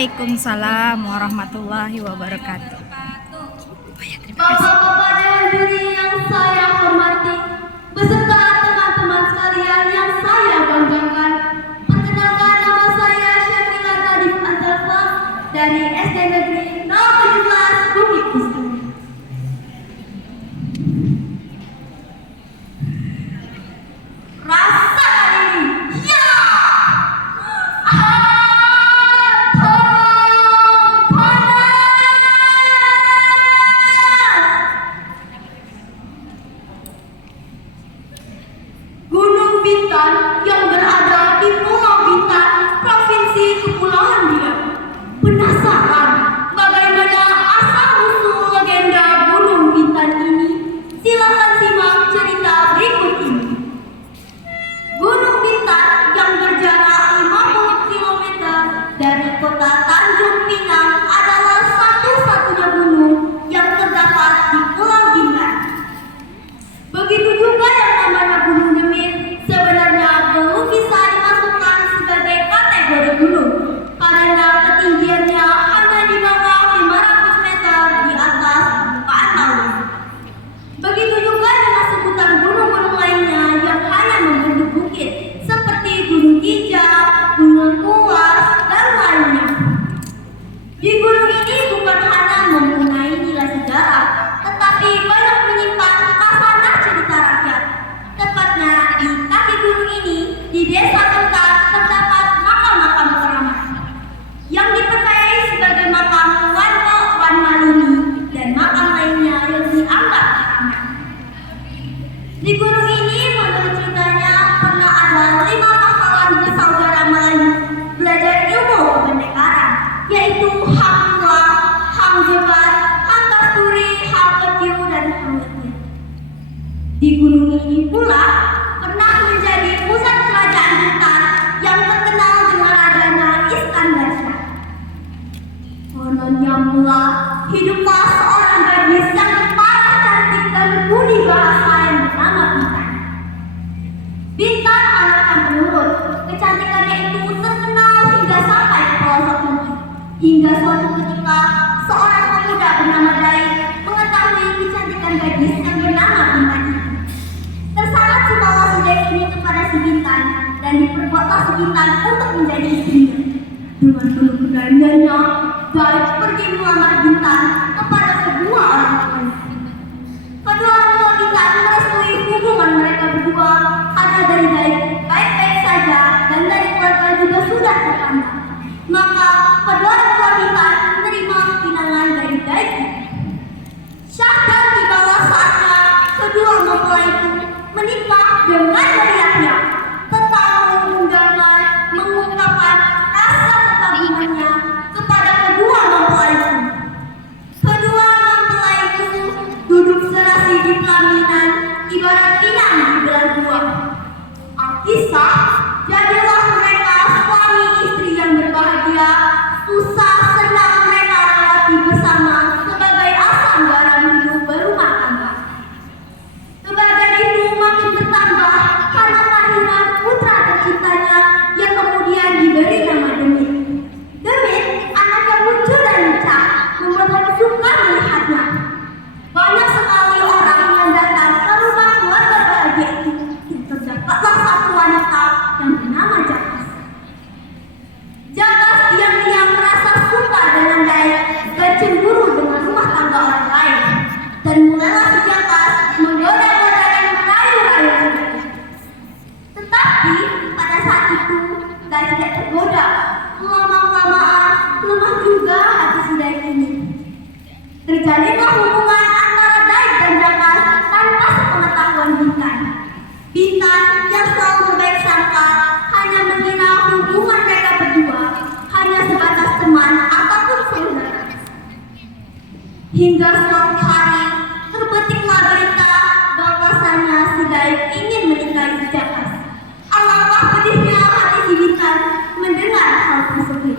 Waalaikumsalam warahmatullahi wabarakatuh. Oh ya, terima kasih. Bapak-bapak dan juri yang saya hormati, beserta teman-teman sekalian yang saya banggakan, perkenalkan nama saya Syakila Nadif Azalfa dari SD Negeri 017 Bukit Tinggi. Rasakan ini, ya! Gunung Bintan yang berada di Pulau Bintan, Provinsi Kepulauan Riau. Penasaran bagaimana asal-usul legenda Gunung Bintan ini? Silakan simak cerita berikut ini. Gunung Bintan yang berjarak 50 km dari kota Tanjung Pinang adalah satu-satunya gunung yang terdapat di Pulau Bintan. Begitu juga yang namanya Gunung Demit sebenarnya belum bisa dimasukkan sebagai kategori gunung karena ketinggiannya hanya di bawah 500 meter di atas permukaan laut. Begitu juga dengan sebutan gunung-gunung lainnya yang hanya membentuk bukit seperti Gunung Kijang, Gunung Kuas, dan lainnya. Di gunung ini bukan hanya mempunyai nilai sejarah, tetapi banyak menyimpan khasanah cerita rakyat. Tepatnya di kaki gunung ini, di Desa Bentar terdapat makam-makam keramat yang dipercayai sebagai makam Wan Malini dan makam lainnya yang dianggap keramat. Di gunung ini menurut ceritanya pernah ada 5 pahlawan bersaudara Melayu belajar ilmu kebendekaraan, yaitu Hang Tuah, Hang Jebat, Hang Kasturi, Hang Kecil, dan Hang Lekir. Di gunung ini pula pernah menjadi pusat kerajaan Bintan yang terkenal dengan rajanya Iskandar Shah. Kononnya mula hiduplah seorang gadis yang parah cantik dan budi bahasa yang bernama Bintan. Bintan anak yang penurut, kecantikannya itu terkenal hingga sampai ke pelosok negeri. Hingga suatu ketika seorang pemuda bernama Dai mengetahui kecantikan gadis yang bernama Bintan itu. Tersangat cintalah si Dai ini kepada si Bintan dan diperbuatlah si Bintan untuk menjadi istrinya. Dengan penuh keberaniannya, Dai pergi melamar Bintan kepada kedua orang tuanya. Kedua orang tua Bintan merestui hubungan mereka berdua karena dari Dai baik-baik saja dan dari keluarga juga sudah terpandang. Maka kedua orang tua Bintan menerima pinangan dari Dai. Syahdan tibalah saatnya kedua mempelai itu menikah dengan meriahnya. Tentang mengungkapkan rasa kekagumannya kepada kedua mempelai itu. Kedua mempelai itu duduk serasi di pelaminan ibarat pinang di belah dua. Alkisah, jadilah mereka suami istri yang berbahagia, susah senang mereka lewati bersama sebagai asam garam hidup berumah tangga. Kebahagiaan itu makin bertambah karena kelahiran putra tercintanya yang kemudian diberi nama Demit. Demit, anak yang lucu dan lincah, membuat suka melihatnya. Banyak sekali orang yang datang ke rumah keluarga bahagia itu. Terdapatlah satu wanita yang bernama Jakas. Jakas diam-diam merasa suka dengan Dai dan cemburu dengan rumah tangga orang lain. Dan mulailah si Jakas menggoda-goda dan merayu-rayu. Tetapi pada saat itu Dai tidak tergoda. Lama-kelamaan lemah juga hati si Dai ini. Terjalinlah hubungan antara Dai dan Jakas tanpa sepengetahuan Bintan. Bintan yang selalu berbaik sangka hanya menghina hubungan mereka berdua, hanya sebatas teman ataupun saudara. Hingga suatu hari terbetiklah berita bahwasanya si Dai ingin menikahi si Jakas. Alangkah pedihnya hati si Bintan mendengar hal tersebut.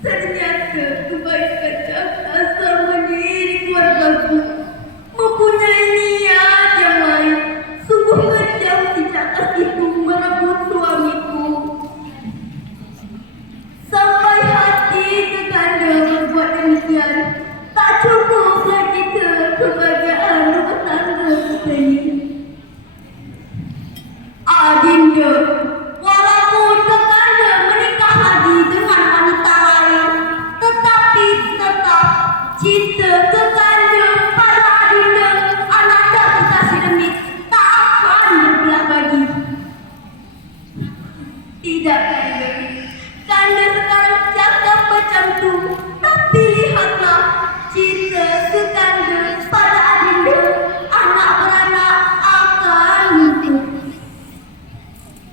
Ternyata kebaikan Adinda, walaupun Kakanda menikah lagi dengan wanita lain, tetapi tetap cinta Kakanda pada Adinda, ananda kita si Demit, tak akan berbelah bagi. Tidak, Kanda. Kanda sekarang cakap macam tu, tapi lihatlah cinta Kakanda pada Adinda, anak beranak akan luntur.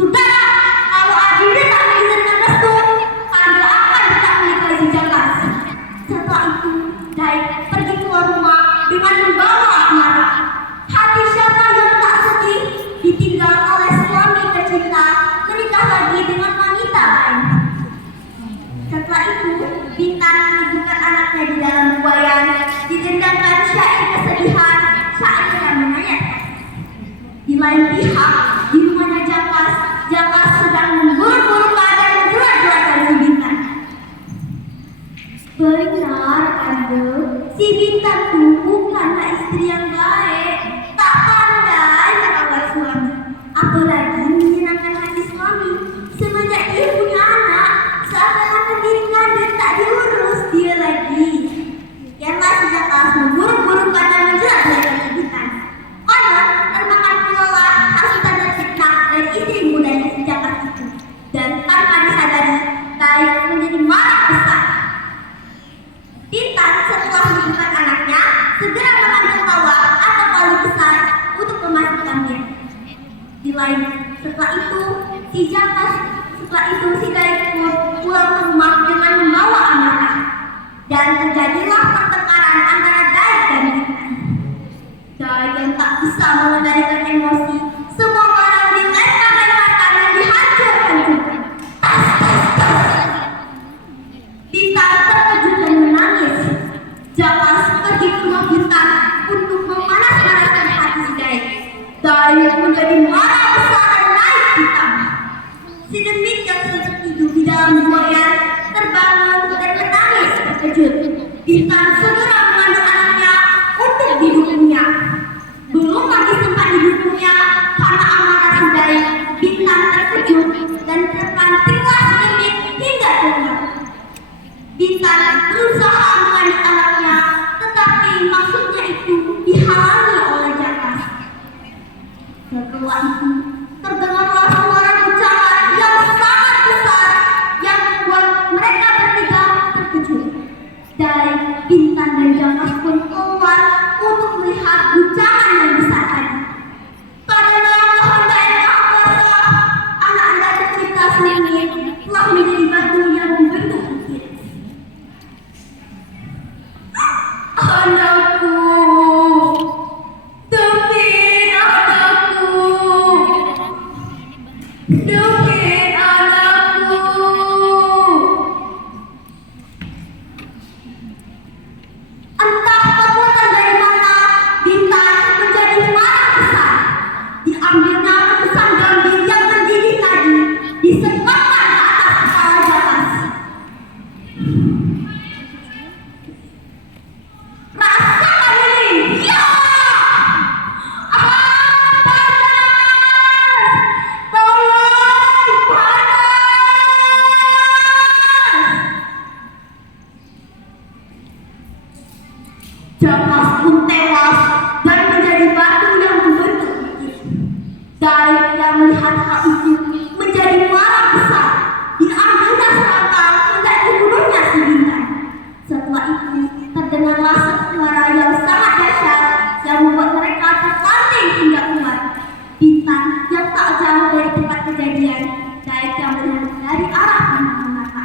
Sudah, kalau Adinda tak mengizinkan restu, Kanda akan tak menikahi si Jakas. Setelah itu, Dai pergi keluar rumah dengan membawa amarah. Hati siapa yang tak sedih ditinggal oleh suami tercinta menikah lagi dengan wanita lain. Setelah itu, Bintang menyibukkan anaknya di dalam buayan, didendangkan syair kesedihan, syair yang menyayatkan. Di lain pihak, di rumahnya Jakas sedang memburu-buru keadaan menjelat-jelatkan si Bintang. Benar, Kanda, si Bintang itu bukanlah istri yang baik, tak pandai merawat suami, apalagi menyenangkan hati suami. Semenjak dia punya anak, seakan-akan diri Kanda tak diurus dia lagi. Demikianlah si Jakas memburu-buru keadaan menjelat-jelatkan si Bintang. Konon, termakan pula harus tanda fitnah dari istri mudanya si Jakas itu. Dan tanpa disadari, Dai menjadi marah besar. Bintang setelah menyibukkan anaknya, segera mengambil tawa atau palu besar untuk memastikannya. Di lain, setelah itu si Dai pun pulang ke rumah dengan membawa amarah. Dan terjadilah pertengkaran antara Dai dan Bintang. Dai yang tak bisa mengendalikan emosi, semua barang dilempar-lemparkan dan dihancur-hancurkan. Bintang terkejut dan menangis. Jakas pergi ke rumah Bintang untuk memanas-manaskan hati si Dai. Dai menjadi marah besar dan naik pitam. Si Demit yang sedang tidur di dalam buayan terbangun dan menangis terkejut. Bintang segera mengambil anaknya untuk didukungnya. Belum lagi sempat didukungnya karena amarah si Dai, Bintang terkejut dan terpelantinglah si Demit hingga keluar. Bintang berusaha mengambil anaknya, tetapi maksudnya itu dihalangi oleh Jakas. Setelah itu, terdengarlah suara guncangan yang sangat besar yang membuat mereka bertiga terkejut. Dai, Bintang dan Jakas pun keluar untuk melihat guncangan yang besar tadi. Karena kehendak Yang Maha Kuasa, anak-anak tercipta sendiri telah menjadi batu yang membentuk bukit. Anakku, Demit anakku, Demit anakku. Entah kekuatan dari mana, Bintang menjadi marah besar. Diambilnya ratusan gambir yang mendidih tadi, disebarkan ke atas kepala Jakas. Rasakan ini, ya! Panas! Tolong, panas! Jakas pun tewas dan menjadi batu yang membentuk bukit. Dai yang melihat hal itu menjadi marah besar. Diambilnya serangkal hendak dibunuhnya si Bintang. Setelah itu terdengarlah suara yang sangat dahsyat yang membuat mereka terpelanting hingga keluar. Bintang yang tak jauh dari tempat kejadian, Dai yang melihat dari arah pandangan mata.